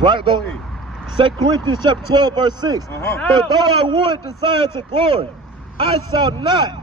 Right? Go ahead. 2 Corinthians chapter 12, verse 6. But though I would desire to glory, I shall not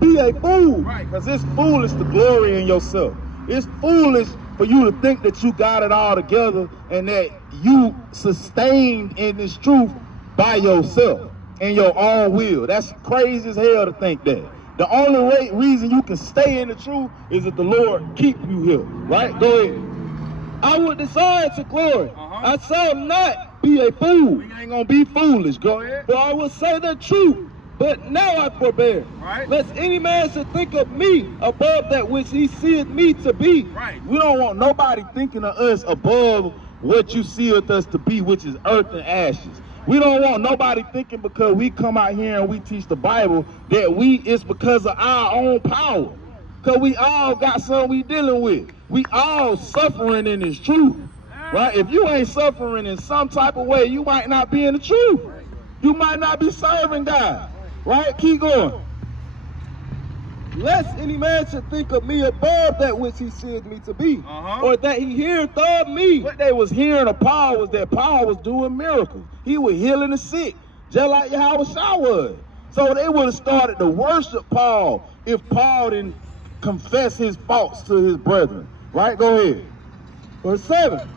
be a fool. Right, because it's foolish to glory in yourself. It's foolish for you to think that you got it all together and that you sustained in this truth by yourself in your own will. That's crazy as hell to think that. The only reason you can stay in the truth is that the Lord keep you here. Right? Go ahead. I would desire to glory. I shall not be a fool. We ain't gonna be foolish. Go ahead. For I will say the truth, but now I forbear. Right. Lest any man should think of me above that which he seeth me to be. Right. We don't want nobody thinking of us above what you seeth us to be, which is earth and ashes. We don't want nobody thinking because we come out here and we teach the Bible that it's because of our own power. Because we all got something we dealing with. We all suffering in this truth. Right? If you ain't suffering in some type of way, you might not be in the truth. You might not be serving God. Right? Keep going. Lest any man should think of me above that which he seeth me to be, or that he heareth of me. What they was hearing of Paul was that Paul was doing miracles. He was healing the sick, just like Yahweh was. So they would have started to worship Paul if Paul didn't confess his faults to his brethren. Right? Go ahead. Verse 7.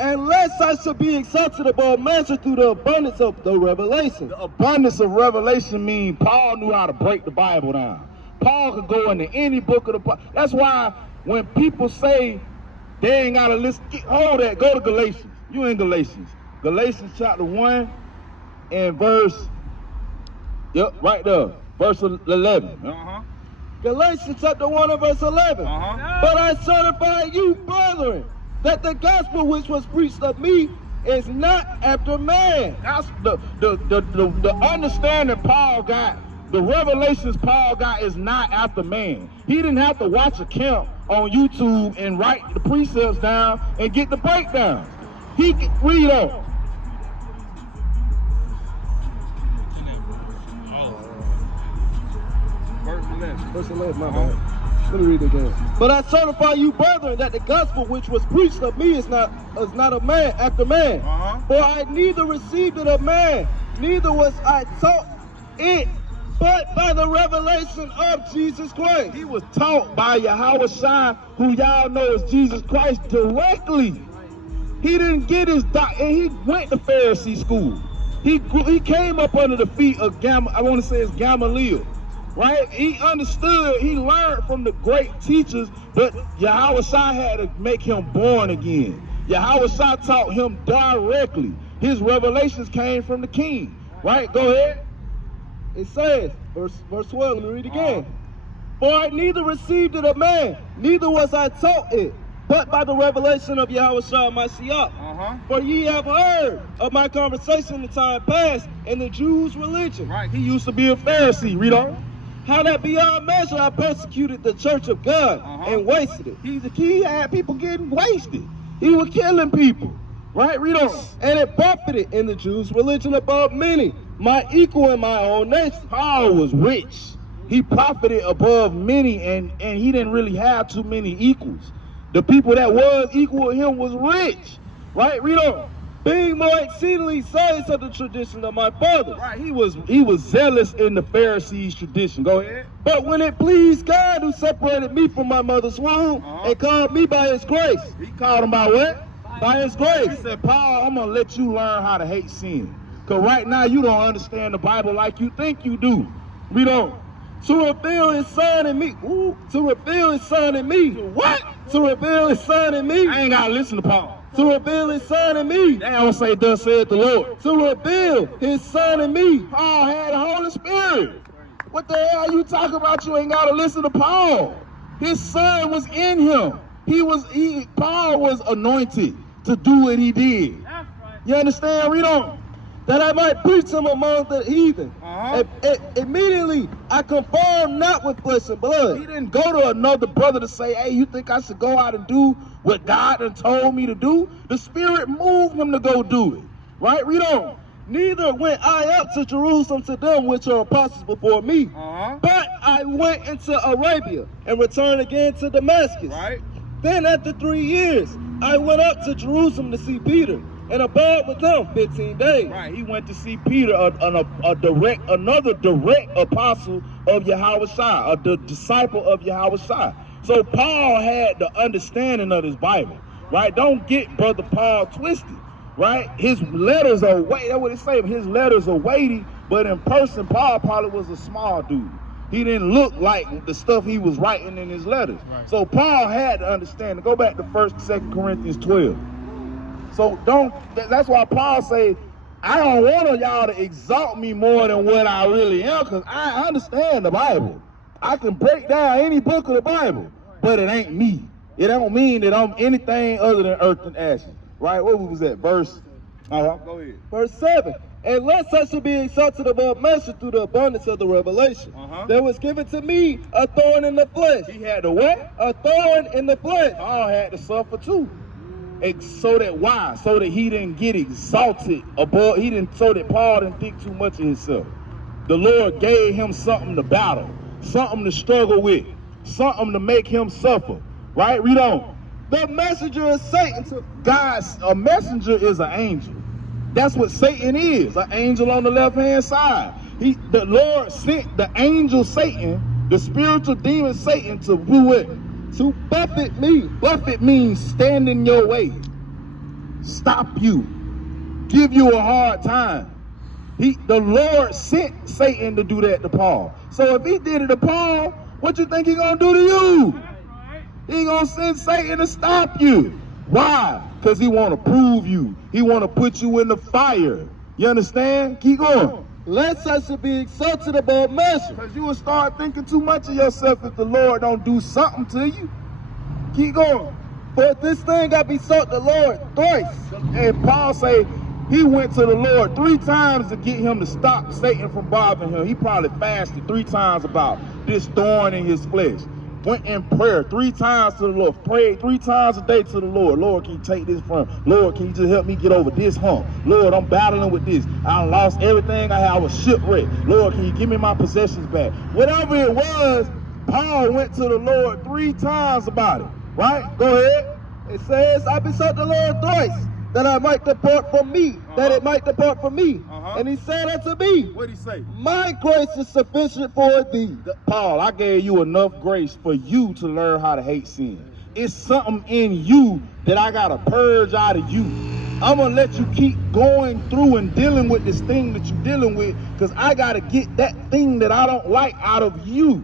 And lest I should be exalted above measure through the abundance of the revelation. The abundance of revelation means Paul knew how to break the Bible down. Paul could go into any book of the Bible. That's why when people say they ain't got to listen, hold that, go to Galatians. You in Galatians. Galatians chapter 1 and verse, right there, verse 11. Galatians chapter 1 and verse 11. But I certify you, brethren, that the gospel which was preached of me is not after man. That's the understanding Paul got. The revelations Paul got is not after man. He didn't have to watch a camp on YouTube and write the precepts down and get the breakdowns. He can read on. Verse 11, my bad. Let me read it again. But I certify you, brethren, that the gospel which was preached of me is not of man, after man. For I neither received it of man, neither was I taught it, but by the revelation of Jesus Christ. He was taught by Yahweh Shai, who y'all know is Jesus Christ, directly. He didn't get his and he went to Pharisee school. He came up under the feet of Gamaliel. Right? He understood, he learned from the great teachers, but Yahweh Shai had to make him born again. Yahweh Shai taught him directly. His revelations came from the king. Right? Go ahead. It says, verse 12, let me read again. For I neither received it of man, neither was I taught it, but by the revelation of Yahweh Shai Mashiach. For ye have heard of my conversation in time past in the Jews' religion. Right, he used to be a Pharisee, read on. How that beyond measure I persecuted the church of God and wasted it. He had people getting wasted. He was killing people. Right, read on. And it profited in the Jews' religion above many, my equal in my own nation. Paul was rich. He profited above many, and he didn't really have too many equals. The people that was equal to him was rich. Right, read on. Being more exceedingly zealous of the tradition of my fathers. Right, he was zealous in the Pharisees' tradition. Go ahead. But when it pleased God, who separated me from my mother's womb and called me by his grace. He called him by what? By his grace. He said, Paul, I'm going to let you learn how to hate sin. Because right now you don't understand the Bible like you think you do. Read on. To reveal his son in me. To reveal his son in me. What? To reveal his son in me. I ain't got to listen to Paul. To reveal his son in me. They don't say, thus said the Lord. To reveal his son in me. Paul had the Holy Spirit. What the hell are you talking about? You ain't got to listen to Paul. His son was in him. Paul was anointed to do what he did. You understand? Read on. That I might preach him among the heathen. Immediately I conformed not with flesh and blood. He didn't go to another brother to say, hey, you think I should go out and do what God done told me to do? The Spirit moved him to go do it. Right? Read on. Neither went I up to Jerusalem to them which are apostles before me, but I went into Arabia and returned again to Damascus. Right. Then after 3 years, I went up to Jerusalem to see Peter and abode with him 15 days. Right, he went to see Peter, another direct apostle of Yahweh, the disciple of Yahweh. So Paul had the understanding of this Bible, right? Don't get Brother Paul twisted, right? His letters are weighty. That's what it say. His letters are weighty, but in person, Paul probably was a small dude. He didn't look like the stuff he was writing in his letters. Right. So Paul had to understand. Go back to 1st, 2nd Corinthians 12. So that's why Paul say, I don't want y'all to exalt me more than what I really am, because I understand the Bible. I can break down any book of the Bible, but it ain't me. It don't mean that I'm anything other than earth and ashes. Right? What was that? Verse? Go ahead. Verse 7. And let such should be exalted above measure through the abundance of the revelation. There was given to me a thorn in the flesh. He had the what? A thorn in the flesh. Paul had to suffer too. So that why? So that he didn't get exalted above. So that Paul didn't think too much of himself. The Lord gave him something to battle, something to struggle with, something to make him suffer. Right? Read on. The messenger of Satan. A messenger is an angel. That's what Satan is, an angel on the left-hand side. The Lord sent the angel Satan, the spiritual demon Satan, to do it. To buffet me. Buffet means stand in your way, stop you, give you a hard time. The Lord sent Satan to do that to Paul. So if he did it to Paul, what you think he gonna do to you? He gonna send Satan to stop you. Why? Because he want to prove you. He want to put you in the fire. You understand? Keep going. Let such be exalted above measure. Because you will start thinking too much of yourself if the Lord don't do something to you. Keep going. For this thing I besought the Lord thrice. And Paul say he went to the Lord 3 times to get him to stop Satan from bothering him. He probably fasted 3 times about this thorn in his flesh. Went in prayer 3 times to the Lord. Prayed 3 times a day to the Lord. Lord, can you take this from? Lord, can you just help me get over this hump? Lord, I'm battling with this. I lost everything I had. I was shipwrecked. Lord, can you give me my possessions back? Whatever it was, Paul went to the Lord 3 times about it. Right? Go ahead. It says, I besought the Lord thrice, that I might depart from me, that it might depart from me. And he said unto me, what'd he say? My grace is sufficient for thee. Paul, I gave you enough grace for you to learn how to hate sin. It's something in you that I gotta purge out of you. I'm gonna let you keep going through and dealing with this thing that you're dealing with, because I gotta get that thing that I don't like out of you.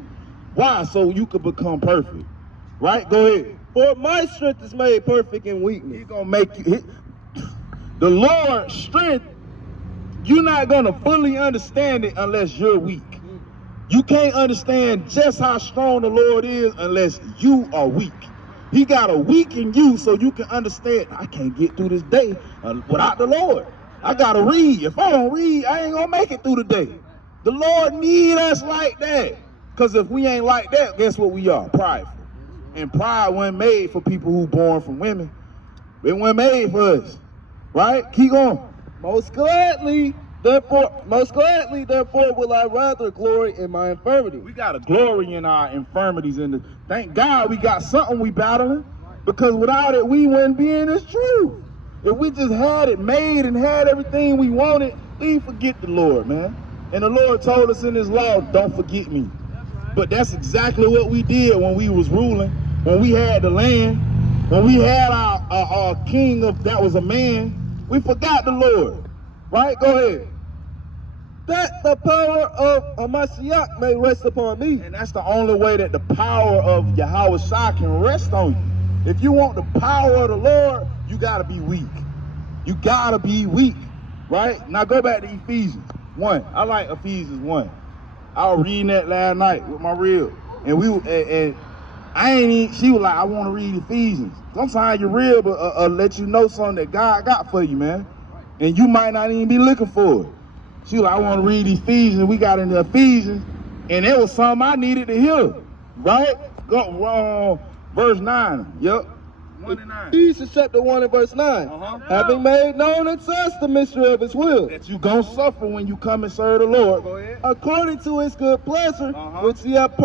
Why? So you could become perfect. Right? Go ahead. For my strength is made perfect in weakness. He's gonna make you. The Lord's strength, you're not going to fully understand it unless you're weak. You can't understand just how strong the Lord is unless you are weak. He got to weaken you so you can understand, I can't get through this day without the Lord. I got to read. If I don't read, I ain't going to make it through the day. The Lord need us like that. Because if we ain't like that, guess what we are? Prideful. And pride wasn't made for people who born from women. It wasn't made for us. Right? Keep going. Most gladly, therefore, will I rather glory in my infirmity. We got to glory in our infirmities. Thank God we got something we battling, because without it, we wouldn't be in this truth. If we just had it made and had everything we wanted, we forget the Lord, man. And the Lord told us in his law, don't forget me. But that's exactly what we did when we was ruling, when we had the land, when we had our king that was a man. We forgot the Lord. Right? Go ahead. That the power of Mashiach may rest upon me. And that's the only way that the power of Yahweh Shai can rest on you. If you want the power of the Lord, you got to be weak. You got to be weak. Right? Now go back to Ephesians 1. I like Ephesians 1. I was reading that last night with my rib. And she was like, I want to read Ephesians. Sometimes your rib will let you know something that God got for you, man. And you might not even be looking for it. She was like, I want to read Ephesians. We got into Ephesians, and it was something I needed to hear. Right? Go verse 9. Yep. 1 and 9. Ephesians chapter 1 and verse 9. Having made known unto us the mystery of his will. That you gonna suffer when you come and serve the Lord. Go ahead. According to his good pleasure, which he hath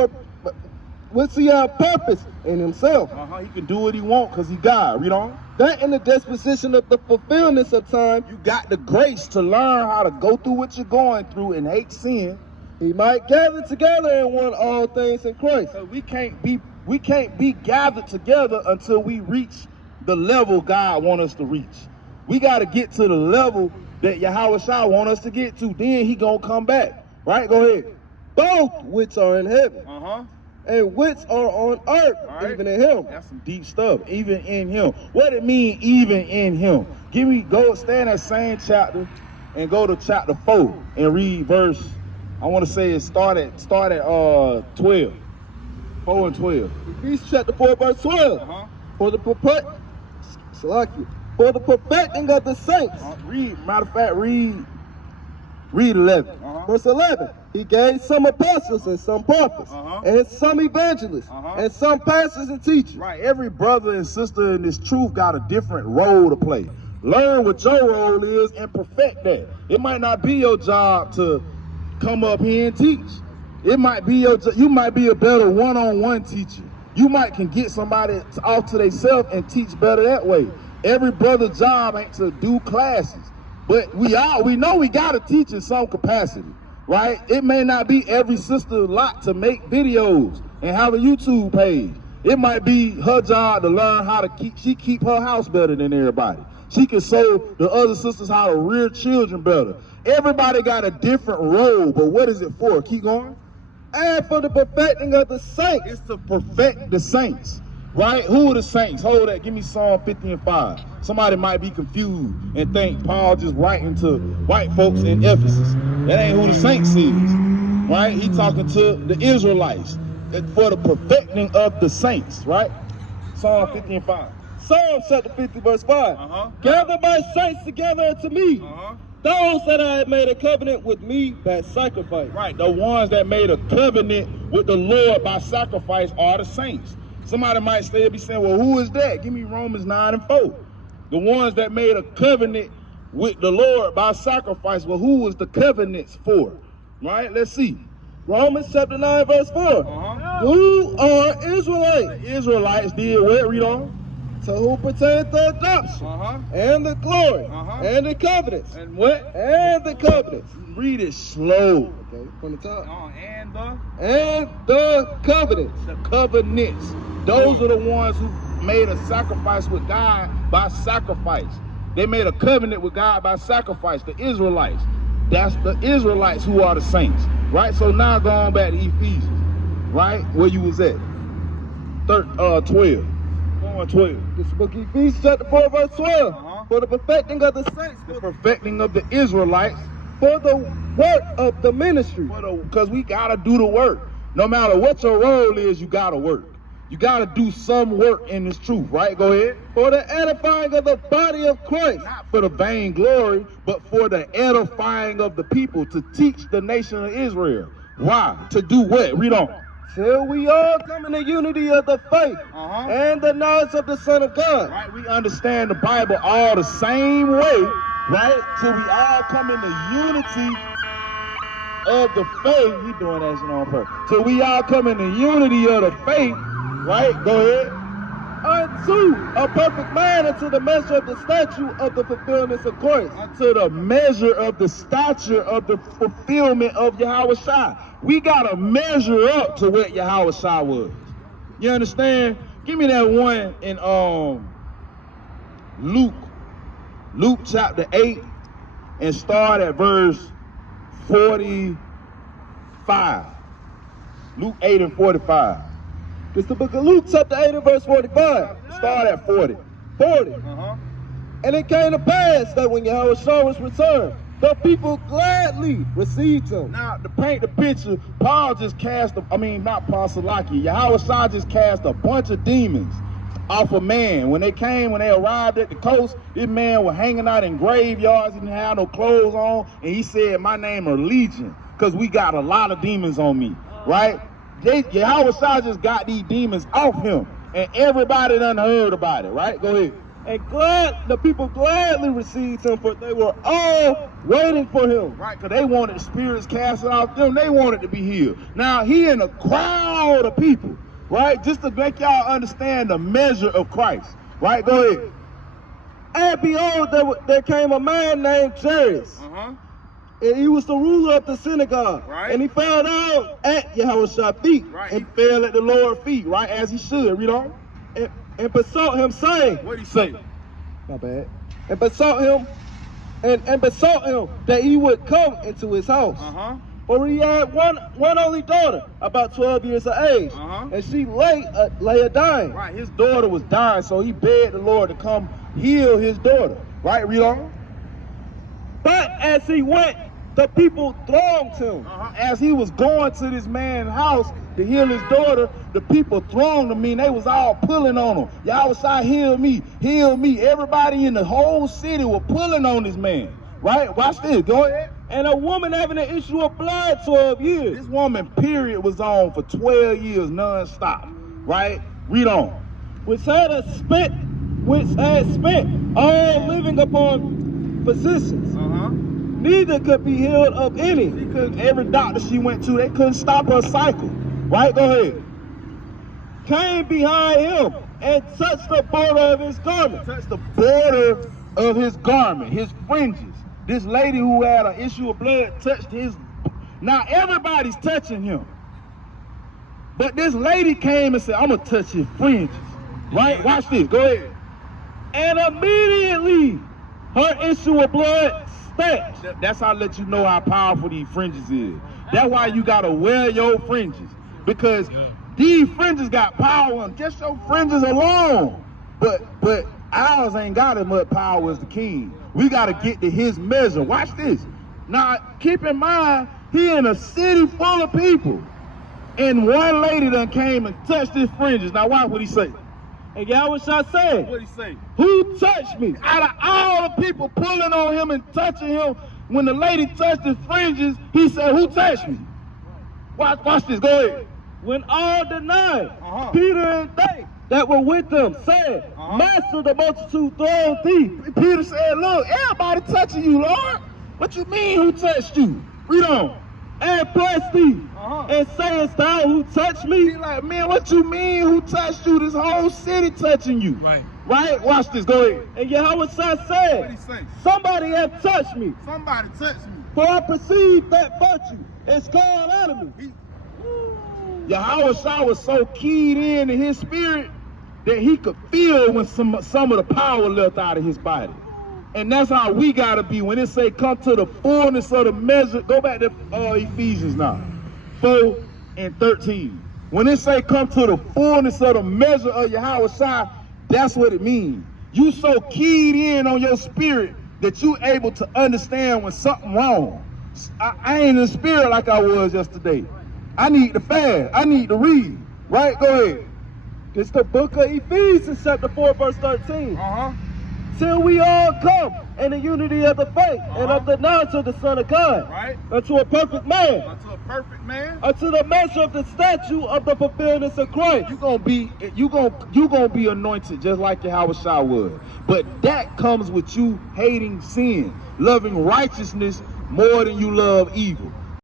which he had purpose in himself. He can do what he wants because he God. Read on. That in the disposition of the fulfillment of time, you got the grace to learn how to go through what you're going through and hate sin. He might gather together and want all things in Christ. So we can't be gathered together until we reach the level God wants us to reach. We got to get to the level that Yahweh Shai want us to get to. Then he gonna come back. Right? Go ahead. Both which are in heaven. And which are on earth, even in him. That's some deep stuff. Even in him. What it mean, even in him? Go stay in that same chapter and go to chapter 4 and read verse. I want to say it start at 12. 4 and 12. Ephesians chapter 4, verse 12. For the perfecting of the saints. Matter of fact, read 11. Verse 11. He gave some apostles and some prophets, and some evangelists, and some pastors and teachers. Right. Every brother and sister in this truth got a different role to play. Learn what your role is and perfect that. It might not be your job to come up here and teach. It might be you might be a better one-on-one teacher. You might can get somebody off to themselves and teach better that way. Every brother's job ain't to do classes, but we know we gotta teach in some capacity. Right? It may not be every sister's lot to make videos and have a YouTube page. It might be her job to learn how to keep her house better than everybody. She can show the other sisters how to rear children better. Everybody got a different role, but what is it for? Keep going. And for the perfecting of the saints. It's to perfect the saints. Right? Who are the saints? Hold that. Give me Psalm 50 and 5. Somebody might be confused and think Paul just writing to white folks in Ephesus. That ain't who the saints is. Right? He talking to the Israelites for the perfecting of the saints. Right? Psalm 50 and 5. Psalm chapter 50 verse 5. Gather my saints together unto me. Those that I had made a covenant with me by sacrifice. Right. The ones that made a covenant with the Lord by sacrifice are the saints. Somebody might be saying, well, who is that? Give me Romans 9 and 4. The ones that made a covenant with the Lord by sacrifice. Well, who was the covenants for? Right? Let's see. Romans chapter 9 verse 4. Who are Israelites? The Israelites did what? Read on. To who pertain to adoption, and the glory, and the covenants. And what? And the covenants. Read it slow. Okay, from the top. And the covenants. The covenants. Those are the ones who made a sacrifice with God by sacrifice. They made a covenant with God by sacrifice. The Israelites. That's the Israelites who are the saints. Right? So now going back to Ephesians. Right? Where you was at? 12. 12. This book of Ephesians chapter 4 verse 12. For the perfecting of the saints. The perfecting of the Israelites. For the work of the ministry. Because we got to do the work. No matter what your role is, you got to work. You got to do some work in this truth, right? Go ahead. For the edifying of the body of Christ. Not for the vain glory, but for the edifying of the people, to teach the nation of Israel. Why? To do what? Read on. Till we all come in the unity of the faith and the knowledge of the Son of God. Right? We understand the Bible all the same way, right? Till we all come in the unity of the faith. He doing that on purpose. Till we all come in the unity of the faith, right? Go ahead. Unto a perfect man, unto the measure of the stature of the fulfillment of Christ. Unto the measure of the stature of the fulfillment of Yahweh Shai. We got to measure up to what Yahweh Shai was. You understand? Give me that one in Luke chapter 8 and start at verse 45. Luke 8 and 45. It's the book of Luke chapter 8 and verse 45. Start at 40. 40. And it came to pass that when Yahweh Shai was returned, the people gladly received him. Now, to paint the picture, Paul just cast, not Paul Salaki, Yahweh Shai just cast a bunch of demons off a man. When they arrived at the coast, this man was hanging out in graveyards, he didn't have no clothes on, and he said, my name are Legion, because we got a lot of demons on me, right? Yahweh Shai just got these demons off him, and everybody done heard about it, right? Go ahead. And the people gladly received him, for they were all waiting for him. Right, because they wanted the spirits casted off them. They wanted to be healed. Now, he in a crowd of people. right? Just to make y'all understand the measure of Christ, right? Go ahead. And behold, there came a man named Jairus. And he was the ruler of the synagogue. Right. And he fell down at Yahushua's feet. Right. And fell at the Lord's feet, right? As he should, read on. And besought him, saying, What did he say? My bad. And besought him, and besought him that he would come into his house. For he had one only daughter, about 12 years of age. And she lay dying. Right, his daughter was dying, so he begged the Lord to come heal his daughter. Right, read on. But as he went, the people thronged him. As he was going to this man's house to heal his daughter, the people thronged him. I mean, they was all pulling on him. Y'all was saying, heal me, heal me. Everybody in the whole city were pulling on this man. Right? Watch this. Go ahead. And a woman having an issue of blood 12 years. This woman, period, was on for 12 years non-stop. Right? Read on. Which had spent all living upon physicians. Neither could be healed of any. Every doctor she went to, they couldn't stop her cycle. Right? Go ahead. Came behind him and touched the border of his garment. Touched the border of his garment, his fringes. This lady who had an issue of blood touched his. Now everybody's touching him. But this lady came and said, I'm going to touch his fringes. Right? Watch this. Go ahead. And immediately her issue of blood stopped. That's how I let you know how powerful these fringes is. That's why you got to wear your fringes. Because these fringes got power on just your fringes alone. But ours ain't got as much power as the king. We got to get to his measure. Watch this. Now, keep in mind, he in a city full of people. And one lady done came and touched his fringes. Now, watch what he say. And Yahushua said, What he say? Who touched me? Out of all the people pulling on him and touching him, when the lady touched his fringes, he said, who touched me? Watch this. Go ahead. When all denied, Peter and they that were with them said, Master, the multitude throng thee. Peter said, look, everybody touching you, Lord. What you mean, who touched you? Read on. And pressed thee, and sayest thou, who touched me? He like, man, what you mean, who touched you? This whole city touching you. Right? Watch this. Go ahead. And Yahushua said, What he say? Somebody have touched me. Somebody touched me. For I perceive that virtue is gone out of me. Yahushua was so keyed in his spirit that he could feel when some of the power left out of his body. And that's how we got to be. When it say come to the fullness of the measure, go back to Ephesians now, 4:13. When it say come to the fullness of the measure of Yahushua, that's what it means. You so keyed in on your spirit that you able to understand when something wrong. I ain't in the spirit like I was yesterday. I need to fast. I need to read. Right? Go ahead. It's the book of Ephesians, chapter 4, verse 13. Till we all come in the unity of the faith and of the knowledge of the Son of God. Right. Unto a perfect man. Unto a perfect man. Unto the measure of the statue of the fulfillment of Christ. You gonna be anointed just like Yahushua was. But that comes with you hating sin, loving righteousness more than you love evil.